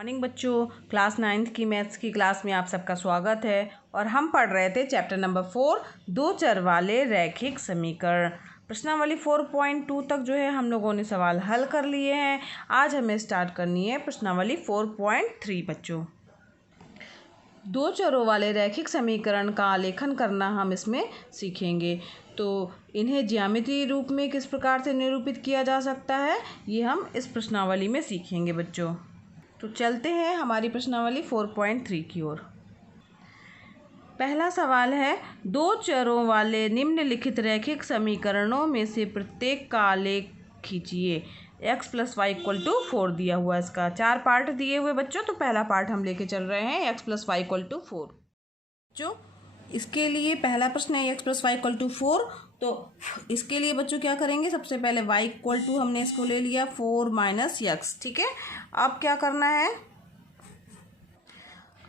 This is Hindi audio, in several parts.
मॉर्निंग बच्चों, क्लास 9th की मैथ्स की क्लास में आप सबका स्वागत है। और हम पढ़ रहे थे चैप्टर नंबर 4 दो चर वाले रैखिक समीकरण। प्रश्नावली 4.2 तक जो है हम लोगों ने सवाल हल कर लिए हैं। आज हमें स्टार्ट करनी है प्रश्नावली 4.3 बच्चों। दो चरों वाले रैखिक समीकरण का आलेखन करना हम इसमें सीखेंगे। तो इन्हें ज्यामितीय रूप में किस प्रकार से निरूपित किया जा सकता है, ये हम इस प्रश्नावली में सीखेंगे बच्चों। तो चलते हैं हमारी प्रश्नावली 4.3 की ओर। पहला सवाल है, दो चरों वाले निम्नलिखित रैखिक समीकरणों में से प्रत्येक का आलेख खींचिए। x + y = 4 दिया हुआ है। इसका 4 पार्ट दिए हुए बच्चों। तो पहला पार्ट हम लेके चल रहे हैं x + y = 4। जो इसके लिए पहला प्रश्न है x + y = 4। तो इसके लिए बच्चों क्या करेंगे, सबसे पहले y = हमने इसको ले लिया 4 - x। ठीक है, अब क्या करना है,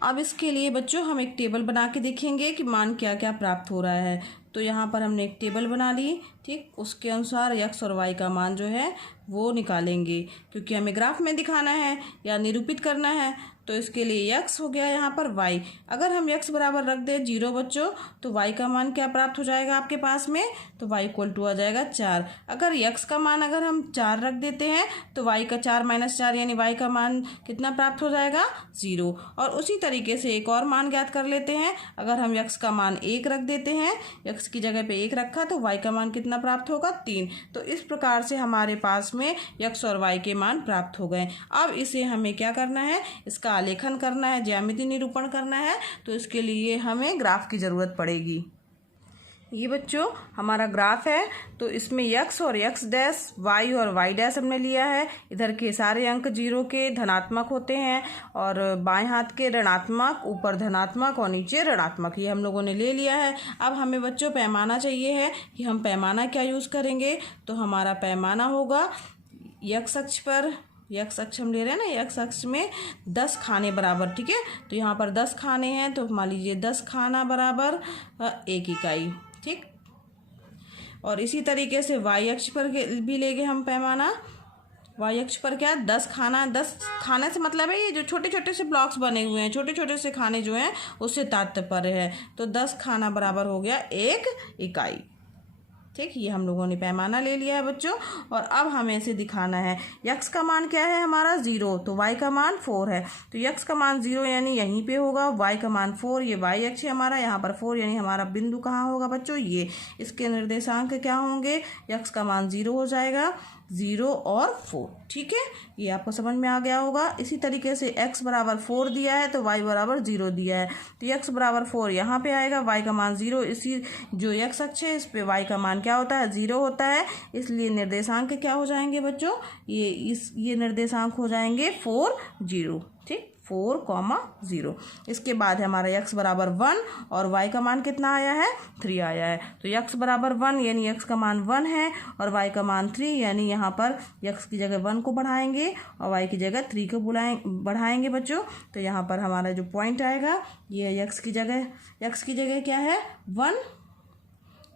अब इसके लिए बच्चों हम एक टेबल बना के देखेंगे कि मान क्या क्या प्राप्त हो रहा है। तो यहाँ पर हमने एक टेबल बना ली। ठीक, उसके अनुसार x और y का मान जो है वो निकालेंगे, क्योंकि हमें ग्राफ में दिखाना है या निरूपित करना है। तो इसके लिए x हो गया यहाँ पर y। अगर हम x बराबर रख दें 0 बच्चों, तो y का मान क्या प्राप्त हो जाएगा आपके पास में, तो y = आ जाएगा 4। अगर x का मान अगर हम 4 रख देते हैं तो y का 4 - 4 यानी y का मान कितना प्राप्त हो जाएगा, 0। और उसी तरीके से एक और मान ज्ञात कर लेते हैं। अगर हम x का मान 1 रख देते हैं, x की जगह पे 1 रखा, तो y का मान कितना प्राप्त होगा, 3। तो इस प्रकार से हमारे पास में x और y के मान प्राप्त हो गए। अब इसे हमें क्या करना है, इसका आलेखन करना है, ज्यामितीय निरूपण करना है। तो इसके लिए हमें ग्राफ की ज़रूरत पड़ेगी। ये बच्चों हमारा ग्राफ है। तो इसमें x और x डैश, y और y डैश हमने लिया है। इधर के सारे अंक 0 के धनात्मक होते हैं और बाएं हाथ के ऋणात्मक, ऊपर धनात्मक और नीचे ऋणात्मक, ये हम लोगों ने ले लिया है। अब हमें बच्चों पैमाना चाहिए है कि हम पैमाना क्या यूज़ करेंगे। तो हमारा पैमाना होगा x अक्ष पर, x अक्ष हम ले रहे हैं ना, x अक्ष में 10 खाने बराबर। ठीक है, तो यहाँ पर 10 खाने हैं, तो मान लीजिए 10 खाना बराबर 1 इकाई। ठीक, और इसी तरीके से y अक्ष पर भी लेंगे हम पैमाना। y अक्ष पर क्या, 10 खाना, 10 खाने से मतलब है ये जो छोटे छोटे से ब्लॉक्स बने हुए हैं, छोटे छोटे से खाने जो हैं उससे तात्पर्य है। तो 10 खाना बराबर हो गया 1 इकाई। ठीक, ये हम लोगों ने पैमाना ले लिया है बच्चों। और अब हमें इसे दिखाना है, x का मान क्या है हमारा, 0, तो y का मान 4 है। तो x का मान 0 यानी यहीं पे होगा, y का मान 4, ये y अक्ष है हमारा, यहाँ पर 4 यानी हमारा बिंदु कहाँ होगा बच्चों, ये। इसके निर्देशांक क्या होंगे, x का मान 0 हो जाएगा, 0 और 4। ठीक है, ये आपको समझ में आ गया होगा। इसी तरीके से x बराबर 4 दिया है तो y बराबर 0 दिया है। तो x बराबर 4 यहाँ पे आएगा, y का मान 0, इसी जो x अक्ष है इस पे y का मान क्या होता है, 0 होता है। इसलिए निर्देशांक क्या हो जाएंगे बच्चों, ये निर्देशांक हो जाएंगे 4, 0। ठीक, 4, 0। इसके बाद हमारा x बराबर 1 और y का मान कितना आया है, 3 आया है। तो x बराबर 1 यानी x का मान 1 है और y का मान 3 यानी यहाँ पर x की जगह 1 को बढ़ाएंगे और y की जगह 3 को बढ़ाएंगे बच्चों। तो यहाँ पर हमारा जो पॉइंट आएगा ये x की जगह क्या है, 1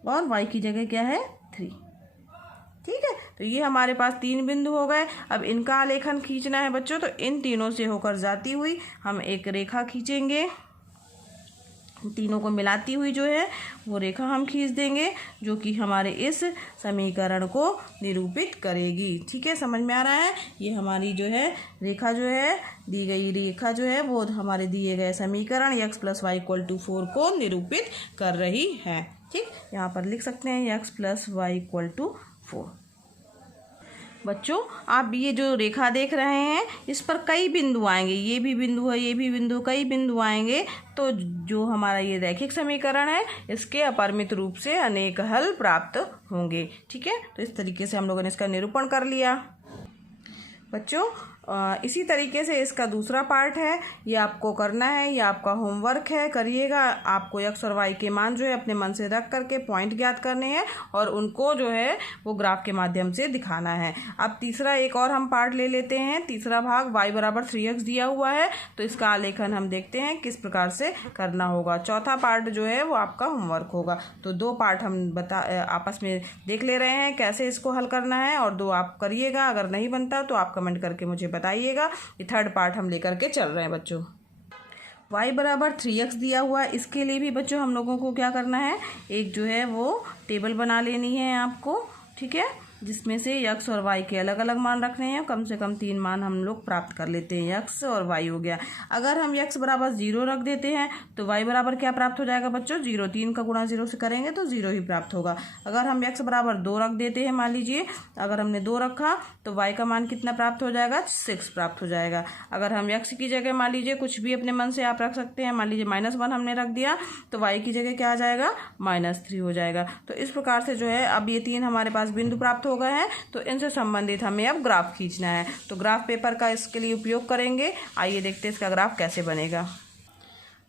और y की जगह क्या है, 3। ठीक है, तो ये हमारे पास 3 बिंदु हो गए। अब इनका आलेखन खींचना है बच्चों। तो इन तीनों से होकर जाती हुई हम एक रेखा खींचेंगे, तीनों को मिलाती हुई जो है वो रेखा हम खींच देंगे, जो कि हमारे इस समीकरण को निरूपित करेगी। ठीक है, समझ में आ रहा है। ये हमारी जो है रेखा जो है, दी गई रेखा जो है वो हमारे दिए गए समीकरण x + y = 4 को निरूपित कर रही है। ठीक, यहाँ पर लिख सकते हैं x + y = 4। बच्चों आप ये जो रेखा देख रहे हैं इस पर कई बिंदु आएंगे, ये भी बिंदु है, ये भी बिंदु, कई बिंदु आएंगे। तो जो हमारा ये रैखिक समीकरण है इसके अपरिमित रूप से अनेक हल प्राप्त होंगे। ठीक है, तो इस तरीके से हम लोगों ने इसका निरूपण कर लिया बच्चों। इसी तरीके से इसका दूसरा पार्ट है, ये आपको करना है, ये आपका होमवर्क है, करिएगा। आपको x और y के मान जो है अपने मन से रख करके पॉइंट ज्ञात करने हैं और उनको जो है वो ग्राफ के माध्यम से दिखाना है। अब तीसरा एक और हम पार्ट ले लेते हैं, तीसरा भाग y बराबर 3x दिया हुआ है। तो इसका आलेखन हम देखते हैं किस प्रकार से करना होगा। चौथा पार्ट जो है वो आपका होमवर्क होगा। तो 2 पार्ट हम आपस में देख ले रहे हैं कैसे इसको हल करना है और 2 आप करिएगा। अगर नहीं बनता तो आप कमेंट करके मुझे बताइएगा। ये थर्ड पार्ट हम लेकर के चल रहे हैं बच्चों। y बराबर 3x दिया हुआ है, इसके लिए भी बच्चों हम लोगों को क्या करना है, एक जो है वो टेबल बना लेनी है आपको, ठीक है, जिसमें से x और y के अलग अलग मान रखने हैं। कम से कम 3 मान हम लोग प्राप्त कर लेते हैं, x और y हो गया। अगर हम x बराबर 0 रख देते हैं तो y बराबर क्या प्राप्त हो जाएगा बच्चों, 0। 3 का गुणा 0 से करेंगे तो 0 ही प्राप्त होगा। अगर हम x बराबर 2 रख देते हैं, मान लीजिए अगर हमने 2 रखा तो y का मान कितना प्राप्त हो जाएगा, 6 प्राप्त हो जाएगा। अगर हम x की जगह मान लीजिए कुछ भी अपने मन से आप रख सकते हैं, मान लीजिए -1 हमने रख दिया तो y की जगह क्या आ जाएगा, -3 हो जाएगा। तो इस प्रकार से जो है अब ये 3 हमारे पास बिंदु प्राप्त हो गए हैं, तो इनसे संबंधित हमें अब ग्राफ खींचना है। तो ग्राफ पेपर का इसके लिए उपयोग करेंगे। आइए देखते हैं इसका ग्राफ कैसे बनेगा।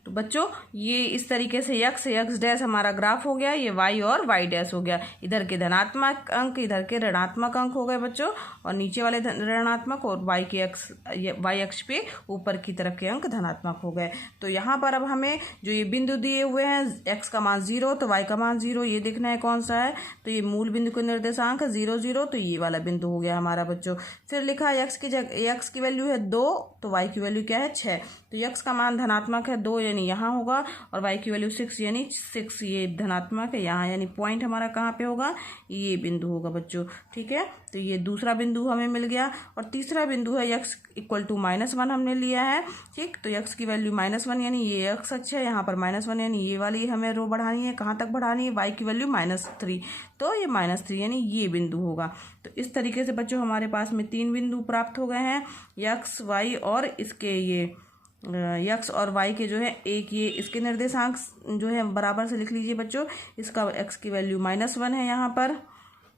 तो बच्चों ये इस तरीके से x डैश हमारा ग्राफ हो गया, ये y और y डैश हो गया। इधर के धनात्मक अंक इधर के ऋणात्मक अंक हो गए बच्चों, और नीचे वाले ऋणात्मक, और y अक्ष पे ऊपर की तरफ के अंक धनात्मक हो गए। तो यहाँ पर अब हमें जो ये बिंदु दिए हुए हैं, x का मान 0 तो y का मान 0, ये देखना है कौन सा है। तो ये मूल बिंदु का निर्देशांक 0 0, तो ये वाला बिंदु हो गया हमारा बच्चों। फिर लिखा है x की वैल्यू है 2 तो y की वैल्यू क्या है 6। तो x का मान धनात्मक है 2 यानी यहाँ होगा, और y की वैल्यू 6 यानी 6 ये धनात्मक है यहाँ, यानी पॉइंट हमारा कहाँ पे होगा, ये बिंदु होगा बच्चों, ठीक है। तो ये दूसरा बिंदु हमें मिल गया। और तीसरा बिंदु है x इक्वल टू -1 हमने लिया है, ठीक। तो x की वैल्यू -1 यानी ये x अक्ष है, यहाँ पर -1 यानी ये वाली हमें रो बढ़ानी है। कहाँ तक बढ़ानी है, y की वैल्यू -3, तो ये -3 यानी ये बिंदु होगा। तो इस तरीके से बच्चों हमारे पास में 3 बिंदु प्राप्त हो गए हैं, x y और इसके ये x और y के जो है एक ये इसके निर्देशांक जो है बराबर से लिख लीजिए बच्चों। इसका x की वैल्यू -1 है यहाँ पर,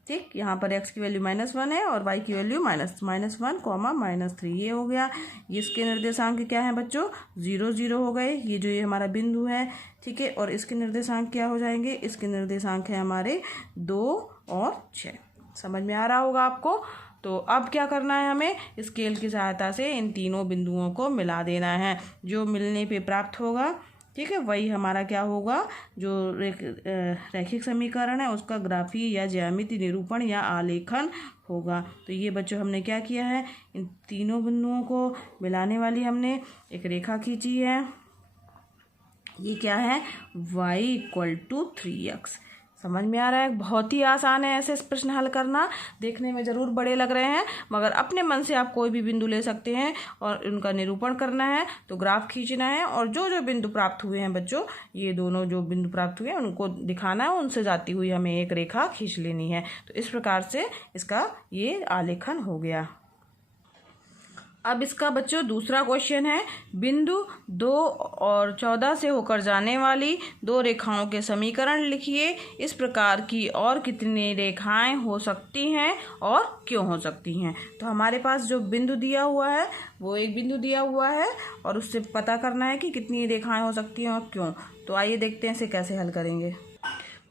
ठीक। यहाँ पर x की वैल्यू -1 है और y की वैल्यू -1, -3 ये हो गया। ये इसके निर्देशांक क्या है बच्चों, 0 0 हो गए, ये जो ये हमारा बिंदु है, ठीक है। और इसके निर्देशांक क्या हो जाएंगे, इसके निर्देशांक है हमारे 2 और 6। समझ में आ रहा होगा आपको। तो अब क्या करना है, हमें स्केल की सहायता से इन तीनों बिंदुओं को मिला देना है। जो मिलने पे प्राप्त होगा, ठीक है, वही हमारा क्या होगा, जो रैखिक समीकरण है उसका ग्राफीय या ज्यामितीय निरूपण या आलेखन होगा। तो ये बच्चों हमने क्या किया है, इन तीनों बिंदुओं को मिलाने वाली हमने एक रेखा खींची है। ये क्या है, y इक्वल टू 3x। समझ में आ रहा है, बहुत ही आसान है ऐसे प्रश्न हल करना। देखने में ज़रूर बड़े लग रहे हैं, मगर अपने मन से आप कोई भी बिंदु ले सकते हैं और उनका निरूपण करना है। तो ग्राफ खींचना है और जो जो बिंदु प्राप्त हुए हैं बच्चों, ये दोनों जो बिंदु प्राप्त हुए हैं उनको दिखाना है, उनसे जाती हुई हमें एक रेखा खींच लेनी है। तो इस प्रकार से इसका ये आलेखन हो गया। अब इसका बच्चों दूसरा क्वेश्चन है, बिंदु 2 और 14 से होकर जाने वाली 2 रेखाओं के समीकरण लिखिए। इस प्रकार की और कितनी रेखाएं हो सकती हैं और क्यों हो सकती हैं। तो हमारे पास जो बिंदु दिया हुआ है वो एक बिंदु दिया हुआ है और उससे पता करना है कि कितनी रेखाएं हो सकती हैं और क्यों। तो आइए देखते हैं इसे कैसे हल करेंगे।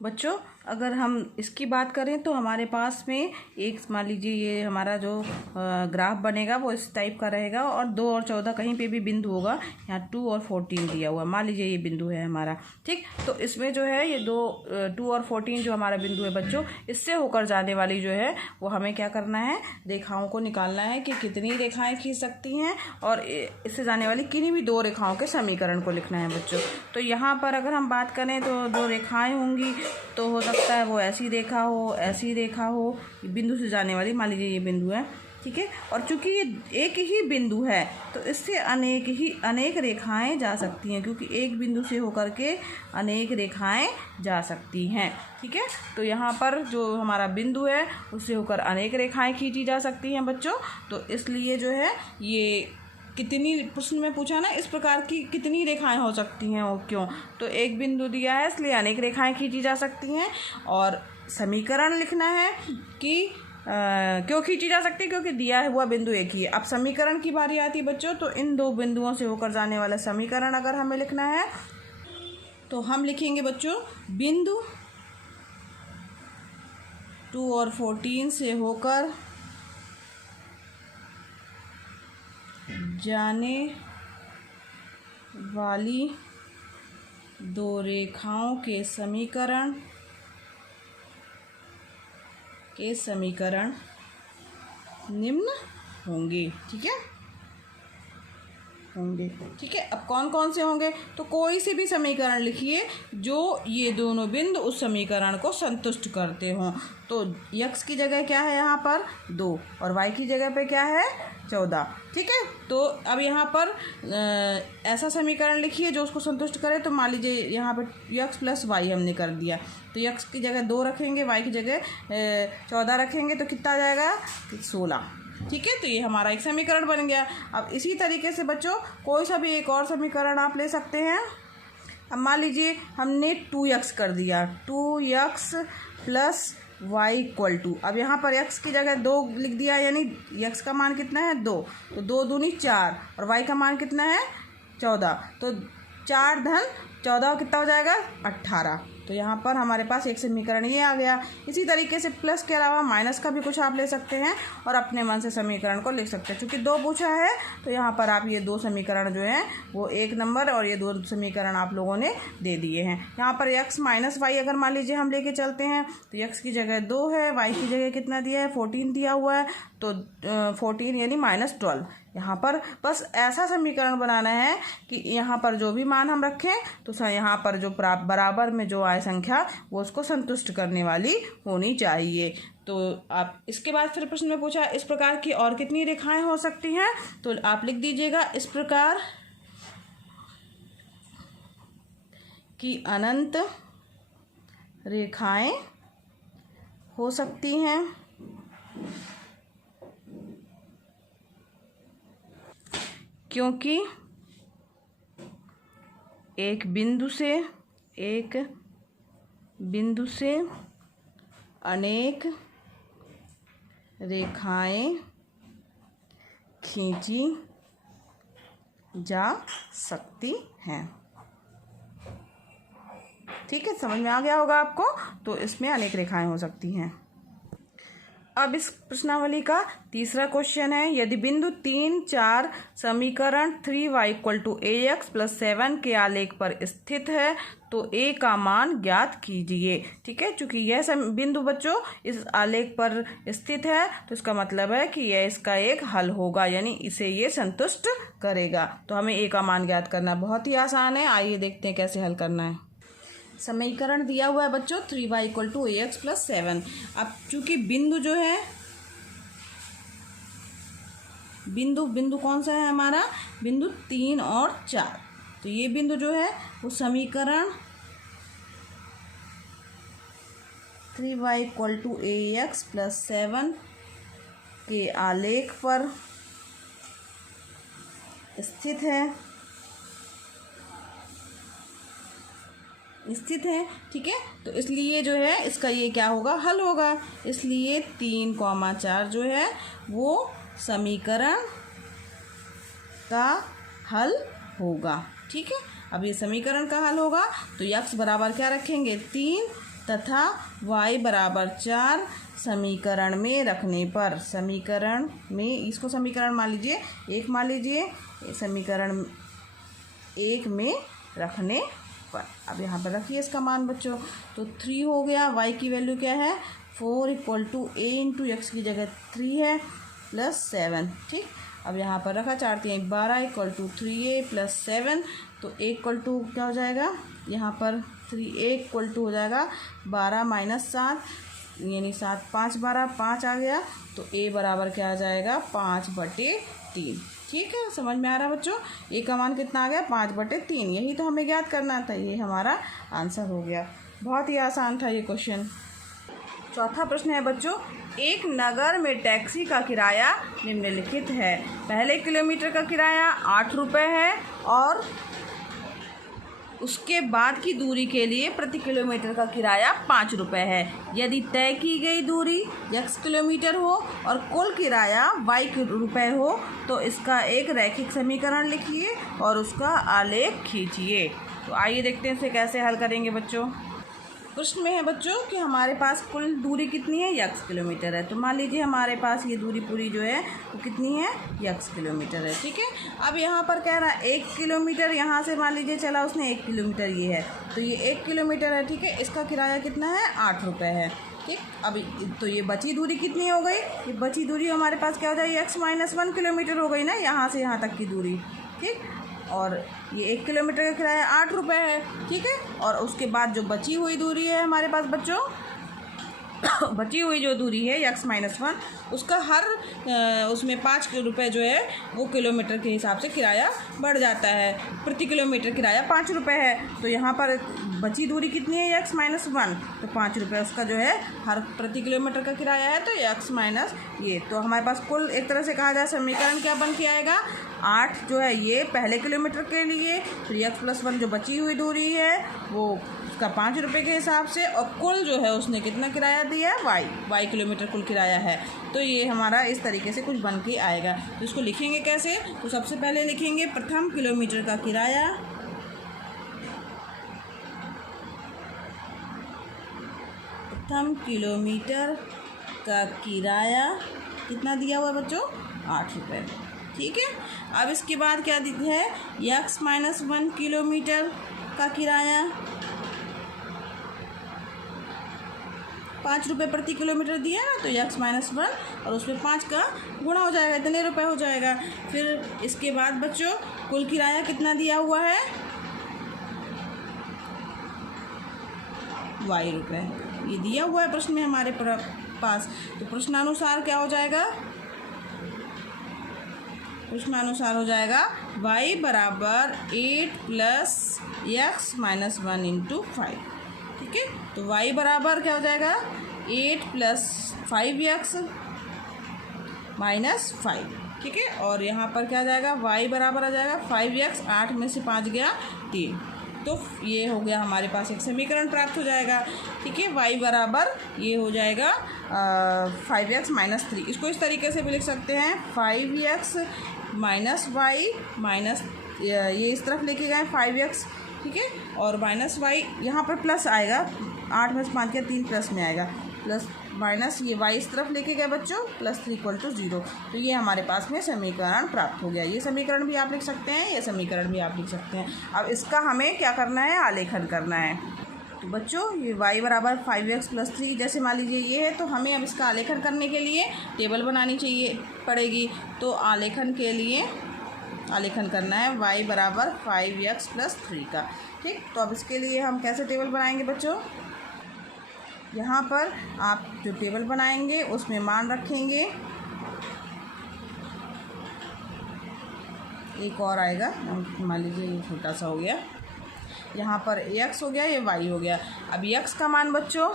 बच्चों अगर हम इसकी बात करें तो हमारे पास में एक, मान लीजिए ये हमारा जो ग्राफ बनेगा वो इस टाइप का रहेगा और 2 और 14 कहीं पे भी बिंदु होगा। यहाँ 2 और 14 दिया हुआ, मान लीजिए ये बिंदु है हमारा, ठीक। तो इसमें जो है ये 2 और 14 जो हमारा बिंदु है बच्चों, इससे होकर जाने वाली जो है वो हमें क्या करना है, रेखाओं को निकालना है कि कितनी रेखाएं खींच सकती हैं और इससे जाने वाली किन्हीं भी 2 रेखाओं के समीकरण को लिखना है बच्चों। तो यहाँ पर अगर हम बात करें तो 2 रेखाएँ होंगी, तो हो सकता है वो ऐसी रेखा हो, ऐसी रेखा हो, बिंदु से जाने वाली, मान लीजिए ये बिंदु है, ठीक है। और चूंकि ये एक ही बिंदु है तो इससे अनेक रेखाएं जा सकती हैं, क्योंकि एक बिंदु से होकर के अनेक रेखाएं जा सकती हैं, ठीक है। तो यहाँ पर जो हमारा बिंदु है उससे होकर अनेक रेखाएं खींची जा सकती हैं बच्चों। तो इसलिए जो है ये कितनी, प्रश्न में पूछा ना इस प्रकार की कितनी रेखाएं हो सकती हैं और क्यों, तो एक बिंदु दिया है इसलिए अनेक रेखाएं खींची जा सकती हैं। और समीकरण लिखना है कि क्यों खींची जा सकती है, क्योंकि दिया हुआ बिंदु एक ही है। अब समीकरण की बारी आती है बच्चों, तो इन 2 बिंदुओं से होकर जाने वाला समीकरण अगर हमें लिखना है तो हम लिखेंगे बच्चों, बिंदु 2 और 14 से होकर जाने वाली 2 रेखाओं के समीकरण निम्न होंगे। ठीक है, होंगे। ठीक है, अब कौन कौन से होंगे, तो कोई से भी समीकरण लिखिए जो ये दोनों बिंदु उस समीकरण को संतुष्ट करते हों। तो x की जगह क्या है यहाँ पर 2 और y की जगह पे क्या है 14। ठीक है, तो अब यहाँ पर ऐसा समीकरण लिखिए जो उसको संतुष्ट करे। तो मान लीजिए यहाँ पर x प्लस वाई हमने कर दिया, तो x की जगह 2 रखेंगे, y की जगह 14 रखेंगे, तो कितना आ जाएगा 16। ठीक है, तो ये हमारा एक समीकरण बन गया। अब इसी तरीके से बच्चों कोई सा भी एक और समीकरण आप ले सकते हैं। अब मान लीजिए हमने 2x कर दिया, 2x plus y equal to, अब यहाँ पर x की जगह 2 लिख दिया, यानी x का मान कितना है 2, तो 2 दूनी 4 और y का मान कितना है 14, तो 4 धन 14 कितना हो जाएगा 18। तो यहाँ पर हमारे पास एक समीकरण ये आ गया। इसी तरीके से प्लस के अलावा माइनस का भी कुछ आप ले सकते हैं और अपने मन से समीकरण को लिख सकते हैं। चूँकि 2 पूछा है तो यहाँ पर आप ये 2 समीकरण जो हैं वो 1 नंबर और ये 2 समीकरण आप लोगों ने दे दिए हैं। यहाँ पर x माइनस वाई अगर मान लीजिए हम लेके चलते हैं तो x की जगह 2 है, y की जगह कितना दिया है 14 दिया हुआ है, तो 14 यानी -12। यहाँ पर बस ऐसा समीकरण बनाना है कि यहाँ पर जो भी मान हम रखें तो यहाँ पर जो बराबर में जो आए संख्या वो उसको संतुष्ट करने वाली होनी चाहिए। तो आप इसके बाद फिर प्रश्न में पूछा इस प्रकार की और कितनी रेखाएं हो सकती हैं, तो आप लिख दीजिएगा इस प्रकार की अनंत रेखाएं हो सकती हैं। क्योंकि एक बिंदु से अनेक रेखाएं खींची जा सकती हैं। ठीक है, समझ में आ गया होगा आपको। तो इसमें अनेक रेखाएं हो सकती हैं। अब इस प्रश्नावली का तीसरा क्वेश्चन है, यदि बिंदु 3, 4 समीकरण 3y = ax + 7 के आलेख पर स्थित है तो a का मान ज्ञात कीजिए। ठीक है, चूंकि यह बिंदु बच्चों इस आलेख पर स्थित है तो इसका मतलब है कि यह इसका एक हल होगा, यानी इसे ये संतुष्ट करेगा। तो हमें a का मान ज्ञात करना बहुत ही आसान है। आइए देखते हैं कैसे हल करना है। समीकरण दिया हुआ है बच्चों 3y = ax + 7। अब चूंकि बिंदु जो है बिंदु कौन सा है हमारा, बिंदु 3 और 4, तो ये बिंदु जो है वो समीकरण 3y = ax + 7 के आलेख पर स्थित है। ठीक है, तो इसलिए जो है इसका ये क्या होगा, हल होगा। इसलिए 3, 4 जो है वो समीकरण का हल होगा। ठीक है, अब ये समीकरण का हल होगा तो x बराबर क्या रखेंगे 3 तथा y बराबर 4 समीकरण में रखने पर, समीकरण में इसको समीकरण मान लीजिए समीकरण 1 में रखने पर। अब यहाँ पर रखिए इसका मान बच्चों, तो 3 हो गया। y की वैल्यू क्या है 4 = a × x की जगह 3 है +7। ठीक, अब यहाँ पर रखा 4 3 12 = 3a + 7, तो a = क्या हो जाएगा, यहाँ पर 3a = हो जाएगा 12 - 7 यानी 7 5 12 5 आ गया, तो a बराबर क्या आ जाएगा 5/3। ठीक है, समझ में आ रहा है बच्चों। ए का मान कितना आ गया 5/3, यही तो हमें ज्ञात करना था। ये हमारा आंसर हो गया। बहुत ही आसान था ये क्वेश्चन। चौथा प्रश्न है बच्चों, एक नगर में टैक्सी का किराया निम्नलिखित है। पहले किलोमीटर का किराया 8 रुपये है और उसके बाद की दूरी के लिए प्रति किलोमीटर का किराया 5 रुपये है। यदि तय की गई दूरी x किलोमीटर हो और कुल किराया y रुपये हो तो इसका एक रैखिक समीकरण लिखिए और उसका आलेख खींचिए। तो आइए देखते हैं इसे कैसे हल करेंगे बच्चों। प्रश्न में है बच्चों कि हमारे पास कुल दूरी कितनी है, x किलोमीटर है। तो मान लीजिए हमारे पास ये दूरी पूरी जो है वो कितनी है, x किलोमीटर है। ठीक है, अब यहाँ पर कह रहा है 1 किलोमीटर, यहाँ से मान लीजिए चला उसने 1 किलोमीटर ये है, तो ये 1 किलोमीटर है। ठीक है, इसका किराया कितना है 8 रुपये है। ठीक। अब तो ये बची दूरी कितनी हो गई? ये बची दूरी हमारे पास क्या हो जाएगी? x-1 किलोमीटर हो गई ना, यहाँ से यहाँ तक की दूरी, ठीक। और ये 1 किलोमीटर का किराया 8 रुपये है, ठीक है। और उसके बाद जो बची हुई दूरी है हमारे पास बच्चों, बची हुई जो दूरी है x-1, उसका हर उसमें 5 रुपये जो है वो किलोमीटर के हिसाब से किराया बढ़ जाता है। प्रति किलोमीटर किराया 5 रुपये है। तो यहाँ पर बची दूरी कितनी है? x-1, तो 5 रुपये उसका जो है हर प्रति किलोमीटर का किराया है। तो x माइनस ये, तो हमारे पास कुल एक तरह से कहा जाए समीकरण क्या बन के आएगा? 8 जो है ये पहले किलोमीटर के लिए, फिर x+1 जो बची हुई दूरी है वो उसका 5 रुपये के हिसाब से, और कुल जो है उसने कितना किराया दिया है? y किलोमीटर कुल किराया है। तो ये हमारा इस तरीके से कुछ बन के आएगा। तो इसको लिखेंगे कैसे? तो सबसे पहले लिखेंगे प्रथम किलोमीटर का किराया, प्रथम किलोमीटर का किराया कितना दिया हुआ है बच्चों? 8 रुपये, ठीक है। अब इसके बाद क्या दिया है? x-1 किलोमीटर का किराया 5 रुपये प्रति किलोमीटर दिया ना, तो x-1 और उसमें 5 का गुणा हो जाएगा, इतने रुपये हो जाएगा। फिर इसके बाद बच्चों कुल किराया कितना दिया हुआ है? y रुपये, ये दिया हुआ है प्रश्न में हमारे पास। तो प्रश्नानुसार क्या हो जाएगा? प्रश्नानुसार हो जाएगा y बराबर 8 + x-1 × 5, ठीक है। तो y बराबर क्या हो जाएगा? 8 + 5x - 5, ठीक है। और यहाँ पर क्या आ जाएगा? y बराबर आ जाएगा 5x, 8 में से 5 गया 3, तो ये हो गया हमारे पास एक समीकरण प्राप्त हो जाएगा, ठीक है। y बराबर ये हो जाएगा 5x - 3। इसको इस तरीके से भी लिख सकते हैं, 5x - y माइनस ये इस तरफ लेके गए 5x, ठीक है। और -y यहाँ पर प्लस आएगा, 8 में से 5 के 3 प्लस में आएगा, प्लस माइनस ये y इस तरफ लेके गए बच्चों, +3 = 0। तो ये हमारे पास में समीकरण प्राप्त हो गया। ये समीकरण भी आप लिख सकते हैं, ये समीकरण भी आप लिख सकते हैं। अब इसका हमें क्या करना है? आलेखन करना है। तो बच्चों ये y बराबर 5x + 3 जैसे मान लीजिए ये है, तो हमें अब इसका आलेखन करने के लिए टेबल बनानी पड़ेगी। तो आलेखन के लिए आलेखन करना है y बराबर 5x + 3 का, ठीक। तो अब इसके लिए हम कैसे टेबल बनाएंगे बच्चों? यहाँ पर आप जो टेबल बनाएंगे उसमें मान रखेंगे, एक और आएगा, मान लीजिए ये छोटा सा हो गया, यहाँ पर x हो गया, ये y हो गया। अब x का मान बच्चों,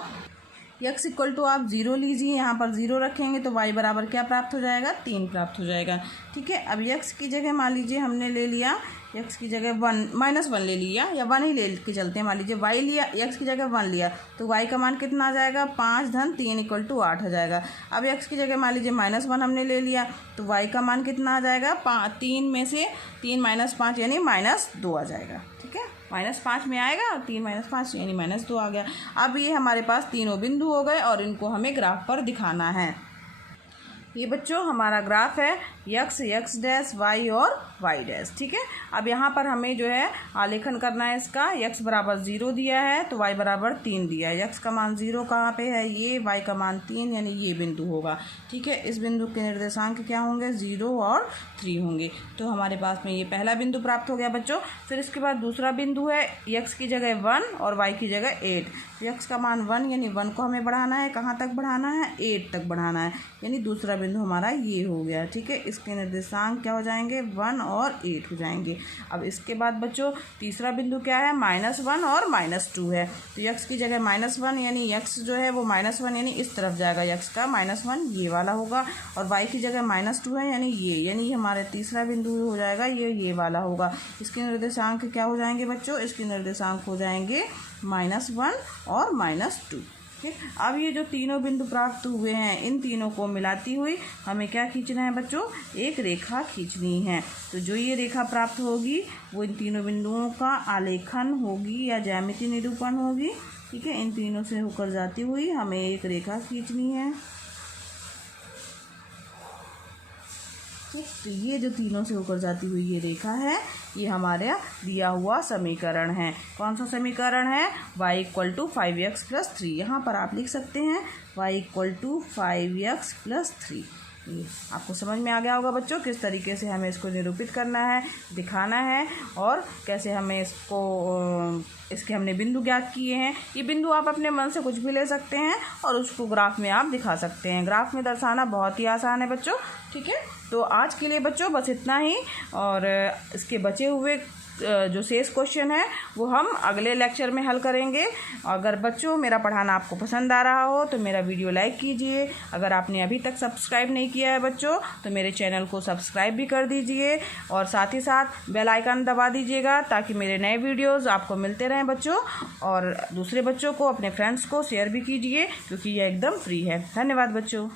x = आप 0 लीजिए, यहाँ पर 0 रखेंगे तो y बराबर क्या प्राप्त हो जाएगा? 3 प्राप्त हो जाएगा, ठीक है। अब x की जगह मान लीजिए हमने ले लिया, x की जगह -1 ले लिया, या 1 ही ले के चलते हैं। मान लीजिए y लिया, x की जगह 1 लिया, तो y का मान कितना आ जाएगा? 5 + 3 = 8 आ जाएगा। अब x की जगह मान लीजिए -1 हमने ले लिया, तो y का मान कितना आ जाएगा? 3 में से 3 - 5 यानी -2 आ जाएगा, ठीक है। -5 में आएगा, 3 - 5 यानी -2 आ गया। अब ये हमारे पास तीनों बिंदु हो गए और इनको हमें ग्राफ पर दिखाना है। ये बच्चों हमारा ग्राफ है x, x', y और y', ठीक है। अब यहाँ पर हमें जो है आलेखन करना है इसका। x बराबर 0 दिया है तो y बराबर 3 दिया है। x का मान 0 कहाँ पे है? ये। y का मान 3 यानी ये बिंदु होगा, ठीक है। इस बिंदु के निर्देशांक क्या होंगे? 0 और 3 होंगे। तो हमारे पास में ये पहला बिंदु प्राप्त हो गया बच्चों। फिर इसके बाद दूसरा बिंदु है, x की जगह 1 और y की जगह 8। तो x का मान 1 यानी 1 को हमें बढ़ाना है, कहाँ तक बढ़ाना है? 8 तक बढ़ाना है, यानी दूसरा बिंदु हमारा ये हो गया, ठीक है। इसके निर्देशांक क्या हो जाएंगे? 1 और 8 हो जाएंगे। अब इसके बाद बच्चों तीसरा बिंदु क्या है? -1 और -2 है। तो x की जगह -1 यानी x जो है वो -1 यानी इस तरफ जाएगा, x का -1 ये वाला होगा, और y की जगह -2 है यानी ये, यानी हमारे तीसरा बिंदु हो जाएगा ये वाला होगा। इसके निर्देशांक क्या हो जाएंगे बच्चों? इसके निर्देशांक हो जाएंगे -1 और -2, ठीक। अब ये जो तीनों बिंदु प्राप्त हुए हैं, इन तीनों को मिलाती हुई हमें क्या खींचना है बच्चों? एक रेखा खींचनी है। तो जो ये रेखा प्राप्त होगी वो इन तीनों बिंदुओं का आलेखन होगी या ज्यामितीय निरूपण होगी, ठीक है। इन तीनों से होकर जाती हुई हमें एक रेखा खींचनी है। ठीक। तो ये जो तीनों से होकर जाती हुई ये रेखा है, ये हमारा दिया हुआ समीकरण है। कौन सा समीकरण है? y = 5x + 3। यहाँ पर आप लिख सकते हैं y = 5x + 3। ये आपको समझ में आ गया होगा बच्चों, किस तरीके से हमें इसको निरूपित करना है, दिखाना है, और कैसे हमें इसके हमने बिंदु ज्ञात किए हैं। ये बिंदु आप अपने मन से कुछ भी ले सकते हैं और उसको ग्राफ में आप दिखा सकते हैं। ग्राफ में दर्शाना बहुत ही आसान है बच्चों। ठीक है, तो आज के लिए बच्चों बस इतना ही, और इसके बचे हुए जो शेष क्वेश्चन है वो हम अगले लेक्चर में हल करेंगे। अगर बच्चों मेरा पढ़ाना आपको पसंद आ रहा हो तो मेरा वीडियो लाइक कीजिए। अगर आपने अभी तक सब्सक्राइब नहीं किया है बच्चों तो मेरे चैनल को सब्सक्राइब भी कर दीजिए, और साथ ही साथ बेल आइकन दबा दीजिएगा ताकि मेरे नए वीडियोज़ आपको मिलते रहें बच्चों। और दूसरे बच्चों को, अपने फ्रेंड्स को शेयर भी कीजिए क्योंकि यह एकदम फ्री है। धन्यवाद बच्चों।